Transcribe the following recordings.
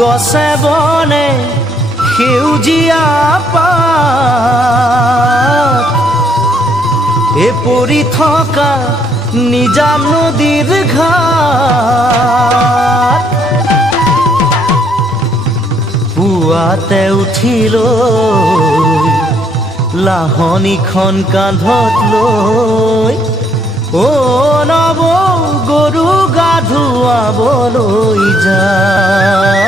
গছে বনে সেউজীয়া পাত এ পৰি থকা নিজাম নদীৰ ঘাট পুৱাতে উঠিলৈ লাহনীখন কান্ধত লৈ নব গৰু গা ধুৱাবলৈ যাওঁ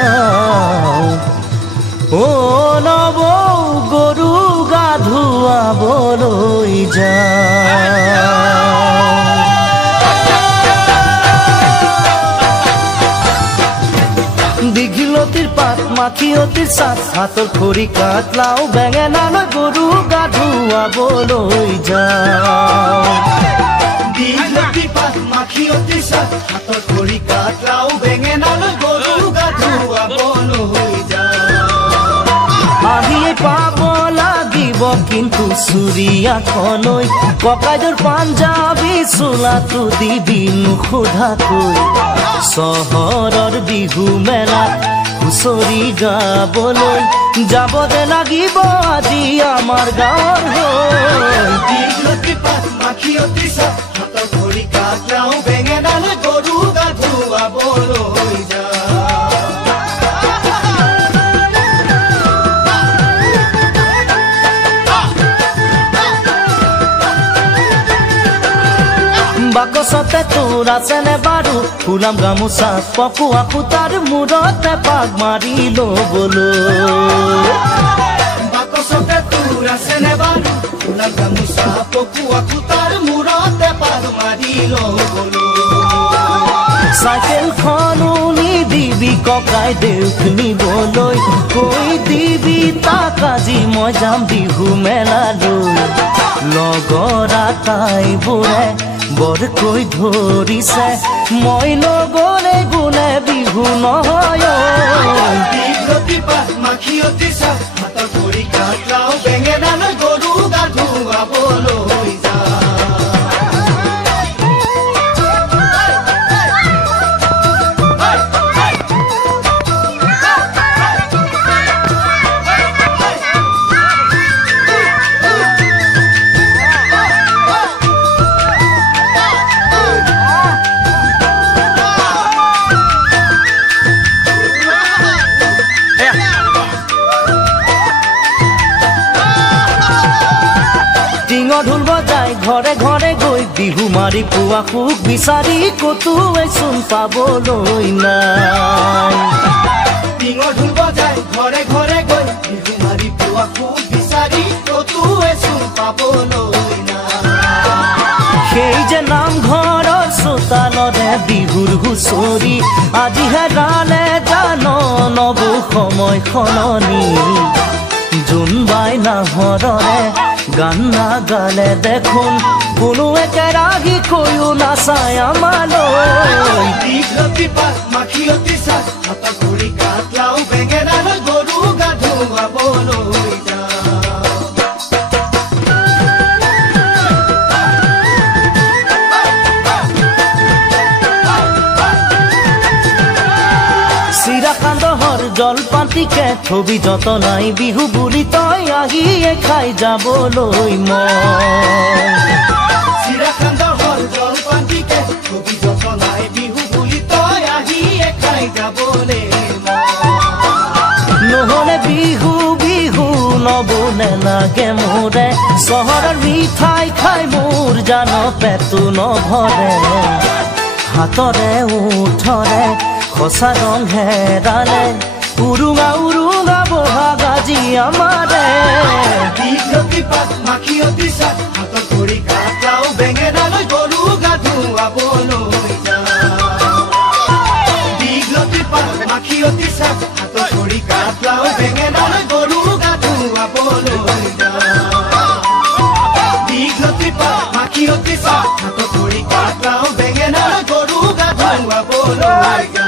নব গৰু গা ধুৱাবলৈ যাওঁ দীঘলতিৰ পাত মাখিয়তিৰ চাট হাতৰ খৰি কাঠ লাও বেঙেনা লৈ গৰু গা ধুৱাবলৈ যাওঁ দীঘলতিৰ পাত মাখিয়তিৰ চাট হাতৰ খৰি কাঠ লাও বেঙেনা লৈ গৰু গা ধুৱাবলৈ যাওঁ আহিয়ে পাব লাগিব কিন্তু চুৰিয়াখনৈ ককাইদেউৰ পাঞ্জাবী চোলাটো দিবি নোসোধাকৈ চহৰৰ বিহু মেলাত হুঁচৰি গাবলৈ যাব যে লাগিব আজি আমাৰ গাঁৱৰ হৈ দীঘলতি পাত মাখিয়তি চাট হাতৰ খৰি কাঠ লাও বেঙেনা লৈ গৰু গা ধুৱাবলৈ যাওঁ বাকচতে তোৰ আছেনে বাৰু ফুলাম গামোচা পকোৱা সূতাৰ মূৰতে পাক মাৰি ল'বলৈ বাকচতে তোৰ আছেনে বাৰু ফুলাম গামোচা পকোৱা সূতাৰ মূৰতে পাক মাৰি ল'বলৈ চাইকেলখনো নিদিবি ককাইদেউক নিবলৈ কৈ দিবি তাক আজি মই যাম বিহু মেলালৈ লগৰ আটাইবোৰে বৰকৈ ধৰিছে মই নগলে গুণে বিহু নহয় দীঘলতি পাত মাখিয়তি চাট হাতৰ খৰি কাঠ লাও বেঙেনা লৈ গৰু গা ধুৱাবলৈ যাওঁ ঢোল বজাই ঘৰে ঘৰে গৈ বিহু মাৰি পুৱা সুখ বিচাৰি কতোৱে চোন পাবলৈ নাই টিঙৰ ঢোল বজাই ঘৰে ঘৰে গৈ বিহু মাৰি পুৱা সুখ বিচাৰি কতোৱে চোন পাবলৈ নাই সেই যে নামঘৰৰ চোতালৰে বিহুৰ হুঁচৰি আজি হেৰালে জান নব সময় সলনি জোনবাই নাহৰৰে গান নাগালে দেখোন কোনো একেৰাহি কৈও নাচায় আমালৈ দীঘলতি পাত মাখিয়তি চাট হাতৰ খৰি কাঠ লাও বেঙেনা লৈ গৰু গা ধুৱাবলৈ যাওঁ চিৰাকান্দহৰ জলপাতিকে থবি যতনাই বিহু বুলি তই আহিয়ে খাই যাবলৈ মই চিৰাকান্দহৰ জলপাতিকে থবি যতনাই বিহু বুলি তই আহিয়ে খাই যাবলৈ নহলে বিহু বিহু নবনে লাগে মোৰে চহৰৰ মিঠাই খাই মোৰ জান পেটু নভৰে হাতৰে উঠৰে সঁচা ৰং হেৰালে উৰুঙা উৰুঙা বহাগ আজি আমাৰে দীঘলতি পাত মাখিয়তি চাট হাতৰ খৰি কাঠ লাও বেঙেনা লৈ গৰু গা ধুৱাবলৈ যাওঁ দীঘলতি পাত মাখিয়তি চাট হাতৰ খৰি কাঠ লাও বেঙেনা লৈ গৰু গা ধুৱাবলৈ যাওঁ দীঘলতি পাত মাখিয়তি চাট হাতৰ খৰি কাঠ লাও বেঙেনা লৈ গৰু গা ধুৱাবলৈ